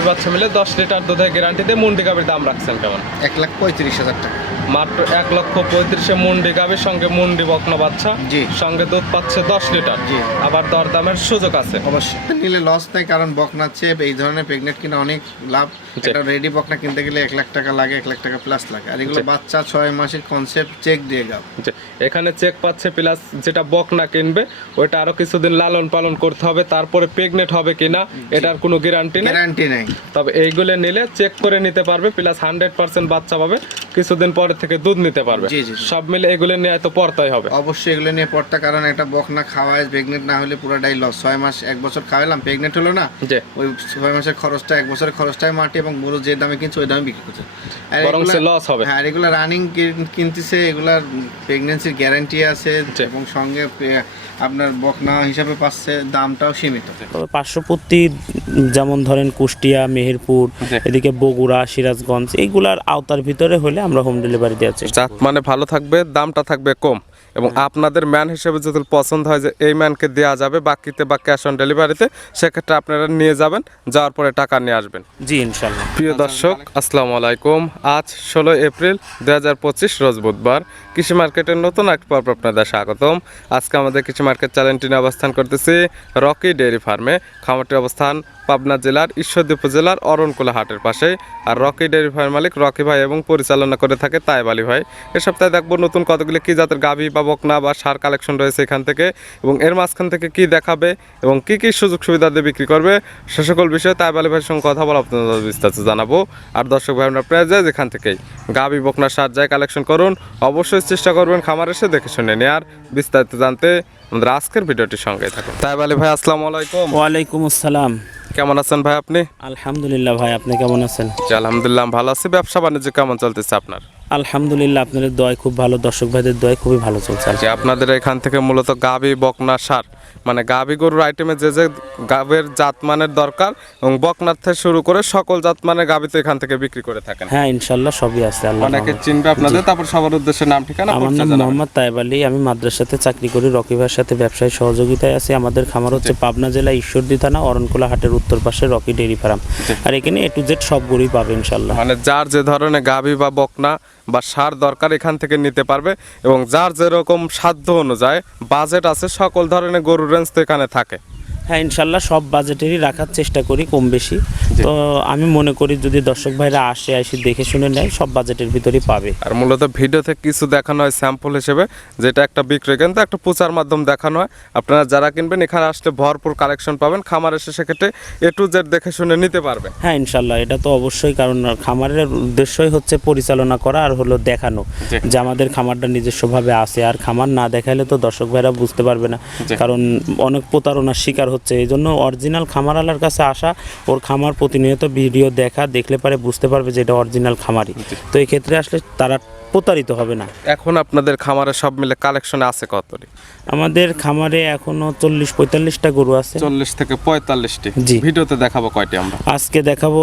বাচ্চা মিলে 10 লিটার দুধের গ্যারান্টিতে মুন্ডি গাভীর দাম রাখছেন কেমন? 1,35,000 টাকা। মাত্র 1,35,000 মুন্ডি গাভীর সঙ্গে মুন্ডি বকনা বাচ্চা, জি। সঙ্গে দুধ পাচ্ছে 10 লিটার। জি। আবার দরদামের সুযোগ আছে অবশ্যই নিলে লস নেই, কারণ বকনার চেয়ে এই ধরনের প্রেগনেন্ট কিনা অনেক লাভ। একটা রেডি বকনা কিনতে গেলে 1 লাখ টাকা লাগে, 1 লাখ টাকা প্লাস লাগে। আর এগুলো বাচ্চা 6 মাসের কনসেপ্ট চেক দিয়ে গাব। এখানে চেক পাচ্ছে, প্লাস যেটা বকনা কিনবে ওইটা আরো কিছুদিন লালন পালন করতে হবে, তারপরে প্রেগনেন্ট হবে কিনা এটার কোনো গ্যারান্টি নেই। তবে এইগুলো নিলে চেক করে নিতে পারবে, প্লাস 100% বাচ্চা পাবে, কিছুদিন পরে থেকে দুধ নিতে পারবে। সব মিলে এগুলো নিয়ে তো পড়তাই হবে। অবশ্যই এগুলো নিয়ে পড়তা, কারণ একটা বকনা খাওয়ায় প্রেগনেন্ট না হলে পুরোটাই লস। 6 মাস 1 বছর খাওয়ালাম, প্রেগনেন্ট হলো না, ওই 6 মাসের খরচটা 1 বছরের খরচটাই মাটি এবং গরু যে দামে কিনছে ওই দামে বিক্রি করছে, বরং লস হবে। হ্যাঁ, এগুলো রানিং কিনতেছে, এগুলার প্রেগনেন্সির গ্যারান্টি আছে এবং সঙ্গে আপনার বকনা হিসাবে পাচ্ছে, দামটাও সীমিত। পার্শ্ববর্তী যেমন ধরেন কুষ্টিয়া, মেহেরপুর, এদিকে বগুড়া, সিরাজগঞ্জ, এইগুলার আওতার ভিতরে হলে আমরা হোম ডেলিভারি দেওয়ার চেষ্টা। জাত মানে ভালো থাকবে, দামটা থাকবে কম, এবং আপনাদের ম্যান হিসেবে যদি পছন্দ হয় যে এই ম্যানকে দেওয়া যাবে বাকিতে বা ক্যাশ অন ডেলিভারিতে, সেক্ষেত্রে আপনারা নিয়ে যাবেন, যাওয়ার পরে টাকা নিয়ে আসবেন। জি ইনশাল্লাহ। প্রিয় দর্শক, আসসালামু আলাইকুম। আজ 16 এপ্রিল 2025 রোজ বুধবার। কৃষি মার্কেটের নতুন এক পর্ব আপনাদের স্বাগতম। আজকে আমাদের কৃষি মার্কেট চ্যানেলটি নিয়ে অবস্থান করতেছি রকি ডেয়ারি ফার্মে। খামারটির অবস্থান পাবনা জেলার ঈশ্বরদী উপজেলার অরণকুলা হাটের পাশে। আর রকি ডেয়ারি ফার্ম মালিক রকি ভাই এবং পরিচালনা করে থাকে তাইব আলী ভাই। এ সপ্তাহে দেখবো নতুন কতগুলি কি জাতের গাভী বা বকনা বা সার কালেকশন রয়েছে এখান থেকে, এবং এর মাঝখান থেকে কি দেখাবে এবং কি কি সুযোগ সুবিধা দিয়ে বিক্রি করবে, সে সকল বিষয়ে তাইব আলী ভাইয়ের সঙ্গে কথা বলে আপনাদের বিস্তারিত জানাবো। আর দর্শক ভাই, আপনার প্রায় যায় যেখান থেকেই গাভী বকনা সার যায় কালেকশন করুন, অবশ্যই চেষ্টা করবেন খামার এসে দেখে শুনে নেওয়ার। বিস্তারিত জানতে আমাদের আজকের ভিডিওটির সঙ্গে থাকুন। তাইব আলী ভাই, আসসালামু আলাইকুম। ওয়ালাইকুম আসসালাম। কেমন আছেন ভাই আপনি? আলহামদুলিল্লাহ ভাই, আপনি কেমন আছেন? আলহামদুলিল্লাহ ভালো আছি। ব্যবসা বাণিজ্য কেমন চলতেছে আপনার? আলহামদুলিল্লাহ, আপনাদের দোয়ায় খুব ভালো, দর্শক ভাইদের দোয়ায় খুবই ভালো চলছে। আপনাদের এখান থেকে মূলত গাভী বকনা সার মানে গাভী গরুর আইটেমে যে যে গাভীর জাতমানের দরকার এবং বকনার থেকে শুরু করে সকল জাতমানের গাভী তো এখান থেকে বিক্রি করে থাকেন। হ্যাঁ ইনশাল্লাহ সবই আছে। অনেকে চিনবে আপনাদের, তারপর সবার উদ্দেশ্যে নাম ঠিকানা। আমার নাম মোহাম্মদ তাইব আলী, আমি মাদ্রাসাতে চাকরি করি, রকি ভাইয়ের সাথে ব্যবসায় সহযোগিতায় আছি। আমাদের খামার হচ্ছে পাবনা জেলা ঈশ্বরদী থানা অরণকুলা হাটের উত্তর পাশে রকি ডেয়ারি ফার্ম। আর এখানে A to Z সব গরুই পাবে ইনশাল্লাহ। মানে যার যে ধরনের গাভী বা বকনা বা সার দরকার এখান থেকে নিতে পারবে, এবং যার যেরকম সাধ্য অনুযায়ী বাজেট আছে সকল ধরনের গরুর রেঞ্জ তো এখানে থাকে। হ্যাঁ ইনশাল্লাহ সব বাজেটেরই রাখার চেষ্টা করি কম বেশি। তো আমি মনে করি যদি দর্শক ভাইরা এসে দেখে শুনে নেয়, সব বাজেটের ভিতরেই পাবে। আর মূলত ভিডিওতে কিছু দেখানো হয় স্যাম্পল হিসেবে, যেটা একটা বিক্রয় কিন্তু একটা প্রচার মাধ্যম দেখানো হয়। আপনারা যারা কিনবেন এখানে আসলে ভরপুর কালেকশন পাবেন, খামার এসে সেক্ষেত্রে A to Z দেখে শুনে নিতে পারবেন। হ্যাঁ ইনশাল্লাহ, এটা তো অবশ্যই, কারণ খামারের উদ্দেশ্যই হচ্ছে পরিচালনা করা আর হলো দেখানো যে আমাদের খামারটা নিজস্বভাবে আছে। আর খামার না দেখাইলে তো দর্শক ভাইরা বুঝতে পারবে না, কারণ অনেক প্রতারণার শিকার হচ্ছে। এই জন্য অরিজিনাল খামারওয়ালার কাছে আসা, ওর খামার প্রতিনিয়ত ভিডিও দেখলে পারে বুঝতে পারবে যে এটা অরিজিনাল খামারই। তো এই ক্ষেত্রে আসলে তারা প্রতারিত হবে না। এখন আপনাদের খামারে সব মিলে কালেকশনে আছে কতটি? আমাদের খামারে এখনো 40-45টা গরু আছে। 40 থেকে 45টি। জি। ভিডিওতে দেখাবো কয়টি আমরা? আজকে দেখাবো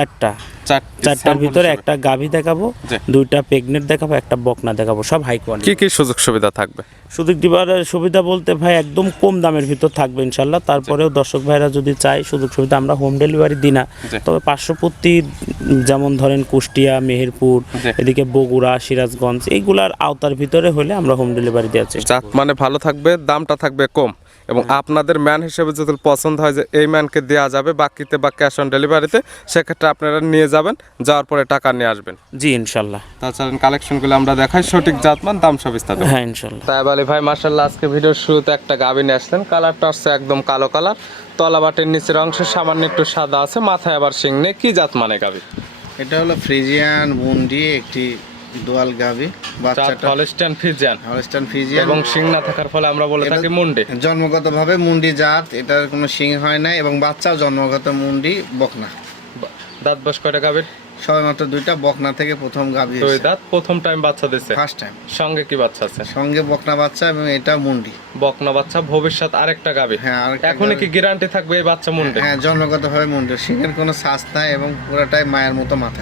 4টার ভিতরে একটা গাভী দেখাবো, 2টা প্রেগনেন্ট দেখাবো, একটা বকনা দেখাবো, সব হাই কোয়ালিটি। কি কি সুযোগ সুবিধা থাকবে? সুযোগ দিবার সুবিধা বলতে ভাই একদম কম দামের ভিতর থাকবে ইনশাল্লাহ। তারপরেও দর্শক ভাইরা যদি চায় সুযোগ সুবিধা, আমরা হোম ডেলিভারি দিই না, তবে পার্শ্ববর্তী যেমন ধরেন কুষ্টিয়া, মেহেরপুর, এদিকে বগুড়া, সিরাজগঞ্জ, এইগুলার আওতার ভিতরে হলে আমরা হোম ডেলিভারি দেওয়ার চেষ্টা। জাত মানে ভালো থাকবে, দামটা থাকবে কম, এবং আপনাদের ম্যান হিসেবে যদি পছন্দ হয় যে এই ম্যানকে দেওয়া যাবে বাকিতে বা ক্যাশ অন ডেলিভারিতে, সেক্ষেত্রে আপনারা নিয়ে যাবেন, যাওয়ার পরে টাকা নিয়ে আসবেন। জি ইনশাল্লাহ। তাছাড়া কালেকশনগুলো আমরা দেখাই, সঠিক জাতমান, দাম সব বিস্তারিত। হ্যাঁ ইনশাল্লাহ। তাইব আলী ভাই মাশাআল্লাহ, আজকে ভিডিওর শুরুতে একটা গাভী নিয়ে আসলেন। কালারটা হচ্ছে একদম কালো কালার, তলা বাটের নিচের অংশে সামান্য একটু সাদা আছে, মাথায় আবার শিং নেই। কি জাত মানে গাভী? এটা হলো ফ্রিজিয়ান মুন্ডি, একটি দোয়াল গাভী। বাচ্চাটা হলস্টাইন ফ্রিজিয়ান, এবং শিং না থাকার ফলে আমরা বলে থাকি মুন্ডি। জন্মগতভাবে মুন্ডি জাত, এটার কোনো শিং হয় না, এবং বাচ্চাও জন্মগত মুন্ডি বকনা। দাঁত বয়স কয়টা গাভীর? সবেমাত্র 2টা, বকনা থেকে প্রথম গাভী। 2 দাঁত, প্রথম টাইম বাচ্চা দিচ্ছে। First time. সঙ্গে কি বাচ্চা আছে? সঙ্গে বকনা বাচ্চা, এবং এটা মুন্ডি বকনা বাচ্চা। ভবিষ্যৎ আরেকটা গাভী। হ্যাঁ, এখনই কি গ্যারান্টি থাকবে এই বাচ্চা মুন্ডি? হ্যাঁ, জন্মগতভাবে মুন্ডি, শিংয়ের কোনো শ্বাস নাই এবং পুরোটাই মায়ের মতো মাথা।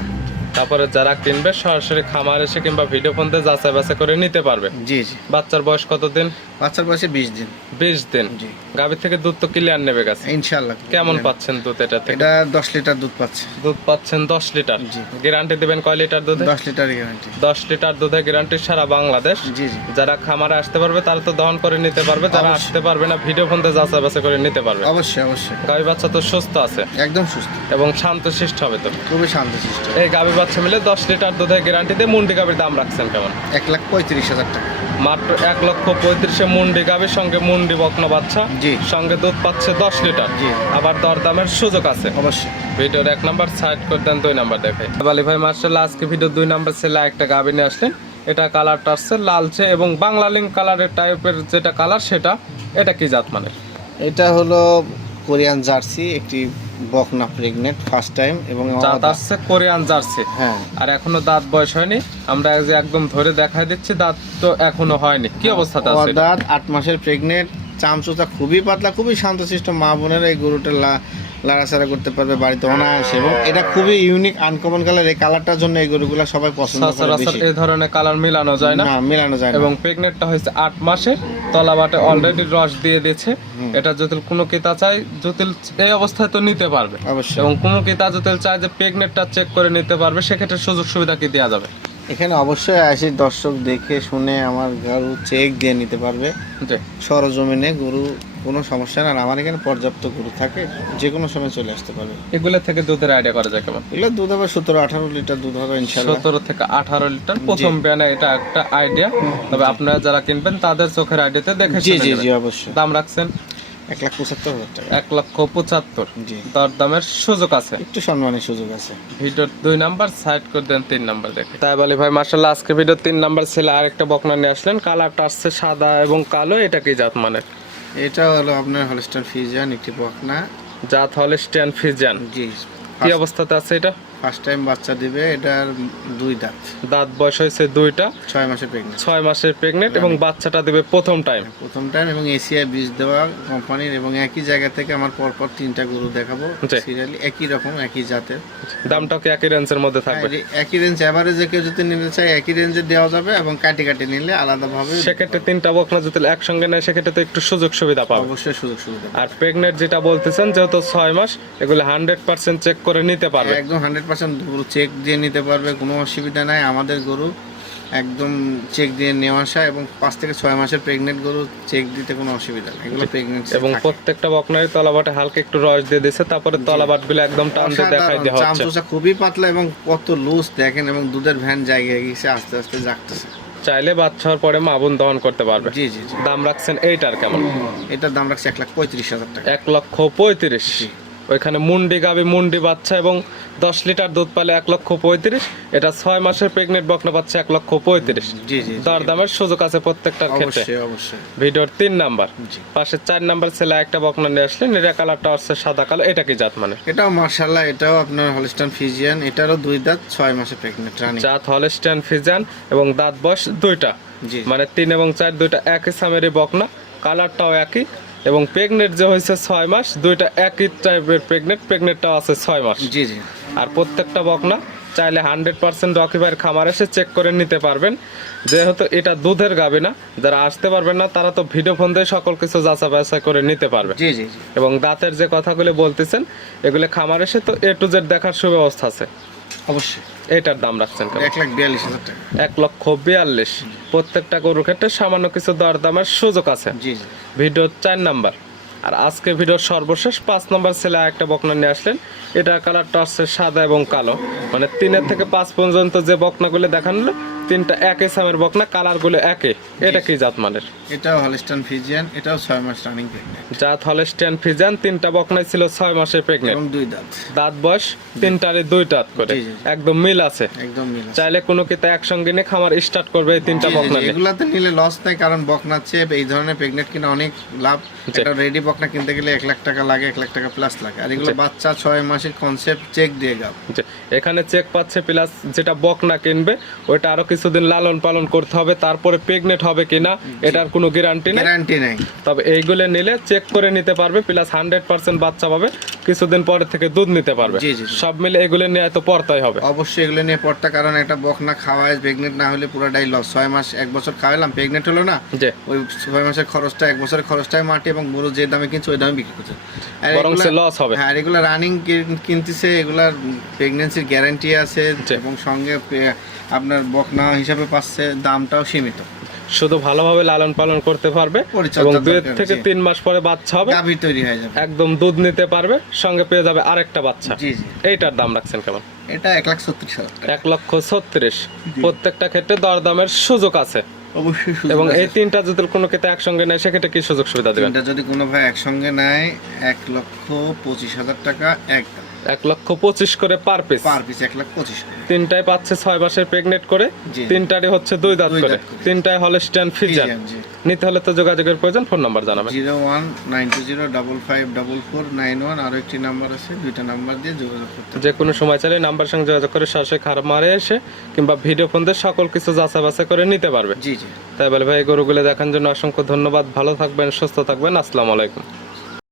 তারপরে যারা কিনবে সরাসরি খামার এসে কিংবা ভিডিও ফোন দিয়ে যাচাই বাছাই করে নিতে পারবে। জি জি। বাচ্চার বয়স কতদিন? বাচ্চার বয়সে 20 দিন। 20 দিন। জি। গাভীর থেকে দুধ তো ক্লিয়ার নেবে গেছে ইনশাআল্লাহ। কেমন পাচ্ছেন দুধ এটা থেকে? এটা 10 লিটার দুধ পাচ্ছে। দুধ পাচ্ছেন 10 লিটার। জি। গ্যারান্টি দিবেন কয় লিটার দুধে? 10 লিটার গ্যারান্টি। 10 লিটার দুধে গ্যারান্টি সারা বাংলাদেশ। জি জি। যারা খামারে আসতে পারবে তারা তো দহন করে নিতে পারবে, যারা অবশ্যই। আসতে পারবে না ভিডিও ফোন দিয়ে যাচাই বাছাই করে নিতে পারবে। অবশ্যই অবশ্যই। গাভী বাচ্চা তো সুস্থ আছে একদম সুস্থ এবং শান্তশিষ্ট হবে তো। খুবই শান্তশিষ্ট। এই গাভী বাচ্চা মিলে 10 লিটার দুধের গ্যারান্টি দিয়ে মুন্ডি গাভীর দাম রাখছেন কেমন? 1,35,000 টাকা। মাত্র 1,35,000 মুন্ডি গাভীর সঙ্গে মুন্ডি বকনা বাচ্চা, জি। সঙ্গে দুধ পাচ্ছে 10 লিটার। জি। আবার দরদামের সুযোগ আছে। অবশ্যই। ভিডিওর 1 নাম্বার সাইড করে দেন, 2 নাম্বার দেখাই। বালি ভাই মার্শাল্লাহ আজকে ভিডিও 2 নাম্বার ছেলে একটা গাভী নিয়ে আসলেন। এটা কালারটা আসছে লালচে এবং বাংলা লিঙ্ক কালারের টাইপের যেটা কালার সেটা, এটা কি জাত মানের? এটা হলো কোরিয়ান জার্সি, একটি বকনা প্রেগনেন্ট ফার্স্ট টাইম এবং জাত আসছে কোরিয়ান জার্সি। হ্যাঁ। আর এখনো দাঁত বয়স হয়নি, আমরা এই যে একদম ধরে দেখাই দিচ্ছি, দাঁত তো এখনো হয়নি। কি অবস্থাতে আছে? দাঁত 8 মাসের প্রেগনেন্ট, চামচুটা খুবই পাতলা, খুবই শান্তশিষ্ট। মা বোনেরা এই গরুটা লাড়াচাড়া করতে পারবে বাড়িতে অনায়াসে, এবং এটা খুবই ইউনিক আনকমন কালার। এই কালারটার জন্য এই গরুগুলা সবাই পছন্দ করে সচরাচর বেশি। এই ধরনের কালার মিলানো যায় না। না, মেলানো যায় না। এবং প্রেগনেন্টটা হয়েছে 8 মাসের, তলাবাটে অলরেডি রস দিয়ে দিয়েছে। এটা যদি কোনো ক্রেতা চায়, জটিল এই অবস্থায় তো নিতে পারবে অবশ্যই। এবং কোনো ক্রেতা জটিল চায় যে প্রেগনেন্টটা চেক করে নিতে পারবে, সেক্ষেত্রে সুযোগ সুবিধা কি দেওয়া যাবে? এখানে অবশ্যই আসি দর্শক দেখে শুনে আমার গরু চেক দিয়ে নিতে পারবে জি। সরজমিনে। গরু কোনো সমস্যা না, আর আমার এখানে পর্যাপ্ত গরু থাকে, যে কোনো সময় চলে আসতে পারবে। এগুলো থেকে দুধের আইডিয়া করা যায় কেমন? এগুলো দুধ হবে 17-18 লিটার দুধ হবে ইনশাআল্লাহ। 17 থেকে 18 লিটার প্রথম বিয়ানে, এটা একটা আইডিয়া। তবে আপনারা যারা কিনবেন তাদের চোখের আইডিয়াতে দেখে জি শুনে জি নেবেন। জি অবশ্যই। দাম রাখছেন 1,75,000 টাকা। 1,75,000। জি। দর দামের সুযোগ আছে। একটু সম্মানের সুযোগ আছে। ভিডিওর 2 নাম্বার সাইড করে দেন, 3 নাম্বার দেখে। তাই বলি ভাই মার্শাল্লাহ আজকে ভিডিও 3 নাম্বার ছেলে আরেকটা বকনা নিয়ে আসলেন। কালারটা আসছে সাদা এবং কালো। এটা কি জাত মানের? এটা হলো আপনার হলস্টাইন ফ্রিজিয়ান, একটি বকনা। জাত হলস্টিয়ান ফ্রিজিয়ান। জি। কি অবস্থাতে আছে এটা? ফার্স্ট টাইম বাচ্চা দিবে। এটার 2 দাঁত। দাঁত বয়স হয়েছে 2টা, 6 মাসের প্রেগনেন্ট। 6 মাসের প্রেগনেন্ট এবং বাচ্চাটা দিবে প্রথম টাইম। প্রথম টাইম, এবং এশিয়া বীজ দেওয়া কোম্পানির, এবং একই জায়গা থেকে আমার পরপর 3টা গরু দেখাবো জি। সিরিয়ালি, একই রকম একই জাতের। দামটাও কি একই রেঞ্জের মধ্যে থাকবে? একই রেঞ্জ অ্যাভারেজে কেউ যদি নিতে চায় একই রেঞ্জে দেওয়া যাবে, এবং কাটি কাটি নিলে আলাদাভাবে সেক্ষেত্রে 3টা বকনা যদি একসঙ্গে নেয় সেক্ষেত্রে তো একটু সুযোগ সুবিধা পাবে। অবশ্যই সুযোগ সুবিধা। আর প্রেগনেন্ট যেটা বলতেছেন যেহেতু 6 মাস, এগুলো 100% চেক করে নিতে পারবে। একদম 100% গরু চেক দিয়ে নিতে পারবে, কোনো অসুবিধা নাই। আমাদের গরু একদম চেক দিয়ে নেওয়া আসা, এবং 5 থেকে 6 মাসের প্রেগনেন্ট গরু চেক দিতে কোনো অসুবিধা নেই, এগুলো প্রেগনেন্ট। এবং প্রত্যেকটা বকনারই তলাবাটে হালকা একটু রস দিয়ে দিয়েছে, তারপরে তলাবাটগুলো একদম টান দিয়ে দেখাই দেওয়া হচ্ছে। চামচুচা খুবই পাতলা এবং কত লুজ দেখেন, এবং দুধের ভ্যান জায়গায় গেছে, আস্তে আস্তে জাগতেছে। চাইলে বাচ্চা হওয়ার পরে মা বোন দহন করতে পারবে। জি জি জি। দাম রাখছেন এইটার কেমন? এটার দাম রাখছে 1,35,000 টাকা। 1,35,000। ওইখানে মুন্ডি গাবি মুন্ডি বাচ্চা এবং 10 লিটার দুধ পালে 1,35,000। এটা 6 মাসের প্রেগনেন্ট বকনা বাচ্চা 1,35,000। জি জি। দর দামের সুযোগ আছে প্রত্যেকটার ক্ষেত্রে। অবশ্যই অবশ্যই। ভিডিওর 3 নাম্বার জি। পাশে 4 নাম্বার ছেলে একটা বকনা নিয়ে আসলেন। এটা কালারটা হচ্ছে সাদা কালো। এটা কি জাত মানে? এটাও মার্শাল্লাহ, এটাও আপনার হলস্টাইন ফ্রিজিয়ান। এটারও 2 দাঁত, 6 মাসের প্রেগনেন্ট রানিং। জাত হলস্টাইন ফ্রিজিয়ান এবং দাঁত বয়স 2টা, জি। মানে 3 এবং 4 দুইটা একই সামেরই বকনা, কালারটাও একই। এবং প্রেগনেন্ট যে হয়েছে 6 মাস, দুইটা একই টাইপের প্রেগনেন্টটাও আছে 6 মাস। জি জি। আর প্রত্যেকটা বকনা চাইলে 100% রকি ভাইয়ের খামার এসে চেক করে নিতে পারবেন। যেহেতু এটা দুধের গাভী না, যারা আসতে পারবেন না তারা তো ভিডিও ফোন দিয়ে সকল কিছু যাচাই বাছাই করে নিতে পারবে। জি জি জি। এবং দাঁতের যে কথাগুলো বলতেছেন এগুলো খামার এসে তো A to Z দেখার সুব্যবস্থা আছে। অবশ্যই। এটার দাম রাখছেন কেমন? 1,42,000 টাকা। 1,42,000। প্রত্যেকটা গরুর ক্ষেত্রে সামান্য কিছু দরদামের সুযোগ আছে। জি জি। ভিডিওর 4 নাম্বার আর আজকে ভিডিওর সর্বশেষ 5 নাম্বার ছেলে একটা বকনা নিয়ে আসলেন। এটা কালারটা হচ্ছে সাদা এবং কালো, মানে 3 থেকে 5 পর্যন্ত যে বকনাগুলো দেখানো হলো 3টা একই সামের বকনা, কালারগুলো একই। এটা কি জাত মানের? এটাও হলস্টাইন ফ্রিজিয়ান, এটাও 6 মাস রানিং প্রেগনেন্ট। জাত হলস্টিয়ান ফ্রিজিয়ান। 3টা বকনাই ছিল 6 মাসের প্রেগনেন্ট, এবং 2 দাঁত। দাঁত বয়স 3টারই 2 দাঁত করে, জি, জি, জি। একদম মিল আছে। একদম মিল আছে। চাইলে কোনো কিতা একসঙ্গে নিয়ে খামার স্টার্ট করবে এই 3টা জি, জি, বকনা জি। নিয়ে। এগুলাতে নিলে লস নাই, কারণ বকনার চেয়ে এই ধরনের প্রেগনেন্ট কিনা অনেক লাভ। জি। এটা রেডি বকনা কিনতে গেলে 1,00,000 টাকা লাগে, 1,00,000 টাকা প্লাস লাগে। আর এগুলো জি। বাচ্চা 6 মাসের কনসেপ্ট চেক দিয়ে গাব। যে এখানে চেক পাচ্ছে, প্লাস যেটা বকনা কিনবে ওইটা আরো কিছুদিন লালন পালন করতে হবে, তারপরে প্রেগনেন্ট হবে কিনা এটার কোনো গ্যারান্টি নেই। গ্যারান্টি নাই। তবে এইগুলো নিলে চেক করে নিতে পারবে, প্লাস 100% বাচ্চা পাবে। কিছুদিন পরে থেকে দুধ নিতে পারবে। জি, জি, জি। সব মিলে এগুলো নিয়ে তো পড়তাই হবে। অবশ্যই এগুলো নিয়ে পড়তা, কারণ একটা বকনা খাওয়ায় প্রেগনেন্ট না হলে পুরোটাই লস। 6 মাস 1 বছর খাওয়ালাম, প্রেগনেন্ট হলো না, জি, ওই 6 মাসের খরচটা 1 বছরের খরচটাই মাটি এবং গরু যে দামে কিনছে ওই দামে বিক্রি করছে। আর বরং এগুলা- লস হবে। হ্যাঁ, এগুলো রানিং কিনতেছে, এগুলার প্রেগনেন্সির গ্যারান্টি আছে জি। এবং সঙ্গে আপনার বকনা হিসাবে পাচ্ছে, দামটাও সীমিত। শুধু ভালোভাবে লালন পালন করতে পারবে পরিচর্যা এবং 2 দরকার, থেকে জি। 3 মাস পরে বাচ্চা হবে, গাভী তৈরি হয়ে যাবে। একদম দুধ নিতে পারবে, সঙ্গে পেয়ে যাবে আরেকটা বাচ্চা। জি জি, এইটার দাম রাখছেন কেমন? এটা 1,36,000 টাকা। 1,36,000। প্রত্যেকটা ক্ষেত্রে দরদামের সুযোগ আছে অবশ্যই সুযোগ এবং আছে। এই তিনটা যদি কোনো ক্ষেত্রে একসঙ্গে নেয় সেক্ষেত্রে কি সুযোগ সুবিধা দেবেন? তিনটা যদি কোনো ভাই একসঙ্গে নেয় 1,25,000 টাকা একদম 1,25,000 করে পার পিস। পার পিস, 1,25,000 টাকা। তিনটায় পাচ্ছে 6 মাসের প্রেগনেন্ট করে, জি। তিনটারই হচ্ছে 2 দাঁত দুই করে, দাঁত করে। তিনটায় হলস্টাইন ফ্রিজিয়ান। ফ্রিজিয়ান, জি। নিতে হলে তো যোগাযোগের প্রয়োজন, ফোন নাম্বার জানাবেন। 01920554491, আরো একটি নাম্বার আছে, দুইটা নাম্বার দিয়ে যোগাযোগ করতে হবে। যে কোনো সময় চাইলে নাম্বার সঙ্গে যোগাযোগ করে সরাসরি খামারে এসে কিংবা ভিডিও ফোন দিয়ে সকল কিছু যাচাই বাছাই করে নিতে পারবে। জি জি। তাই বলে ভাই, গরুগুলো দেখার জন্য অসংখ্য ধন্যবাদ। ভালো থাকবেন, সুস্থ থাকবেন। আসসালামু আলাইকুম।